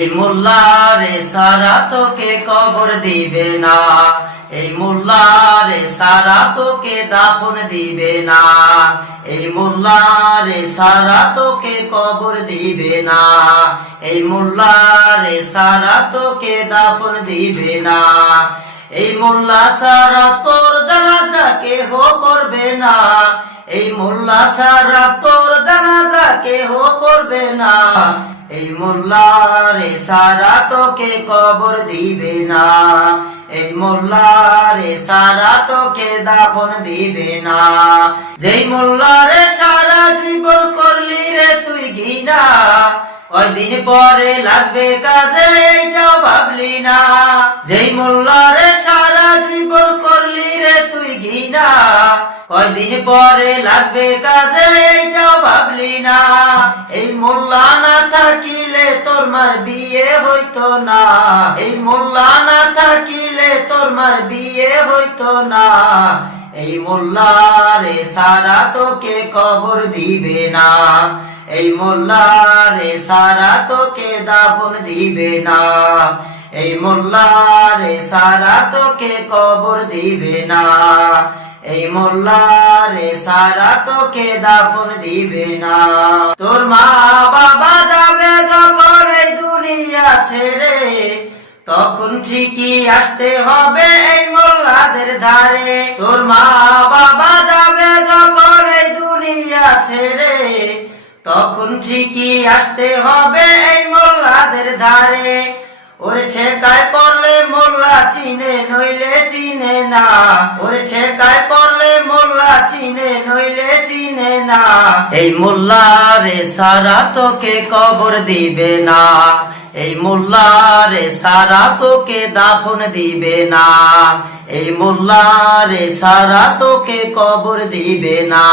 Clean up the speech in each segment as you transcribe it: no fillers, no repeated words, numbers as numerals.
এই মোল্লা রে সারা তোকে কবর দিবে না, এই মোল্লা রে সারা তোকে দাফন দিবে না, এই মোল্লা রে সারা তোকে কবর দিবে না, এই মোল্লা রে সারা তোকে দাফন দিবে না, এই মোল্লা সারা তোর জানাজা কেহ পড়বে না, এই মোল্লা সারা তোর জানাজা কেহ পড়বে না, এই মোল্লা রে সারা তোকে কবর দিবে না, এই মোল্লা রে সারা তোকে দাফন দিবে না। যেই মোল্লা রে সারা জীবন করলি রে তুই ঘৃণা, ওই দিন পরে লাগবে কাজে এইটাও ভাবলি না। যেই মোল্লা রে সারা জীবন করলি রে তুই ঘৃণা, কয়দিন পরে লাগবে কাজে এইটাও ভাবলি না। এই মোল্লা না থাকিলে তোর মার বিয়ে হইতো না, এই মোল্লা না থাকিলে তোর মার বিয়ে হইতো না, এই মোল্লা রে সারা তোকে কবর দিবে না, এই মোল্লা রে সারা তোকে দাফন দিবে না, এই মোল্লা রে সারা তোকে কবর দিবে না, এই মোল্লা রে সারা তোকে দাফন দিবে না। তোর মা বাবা যাবে যখন এই দুনিয়া ছেড়ে, তখন ঠিকই আসতে হবে এই মোল্লাদের ধারে। তোর মা বাবা যাবে যখন এই দুনিয়া ছেড়ে, তখন ঠিকই আসতে হবে এই মোল্লাদের ধারে। ওরে ঠেকায় পড়লে মোল্লা চিনে নইলে চিনে না, ওরে ঠেকায় পড়লে মোল্লা চিনে নইলে চিনে না, এই মোল্লা রে সারা তোকে কবর দিবে না, এই মোল্লা রে সারা তোকে দাফন দিবে না, এই মোল্লা রে সারা তোকে কবর দিবে না,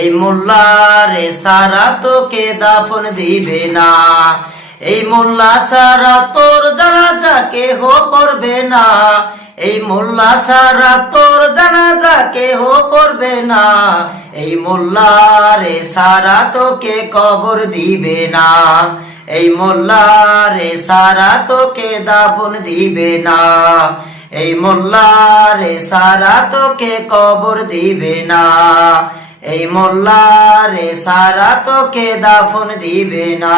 এই মোল্লা রে সারা তোকে দাফন দিবে না, এই মোল্লা সারা তোর জানাজা কেহ পড়বে না, এই মোল্লা সারা তোর জানাজা কেহ পড়বে না, এই মোল্লা রে সারা তোকে কবর দিবে না, এই মোল্লা রে সারা তোকে দাফন দিবে না, এই মোল্লা রে সারা তোকে কবর দিবে না, এই মোল্লা রে সারা তোকে দাফন দিবে না।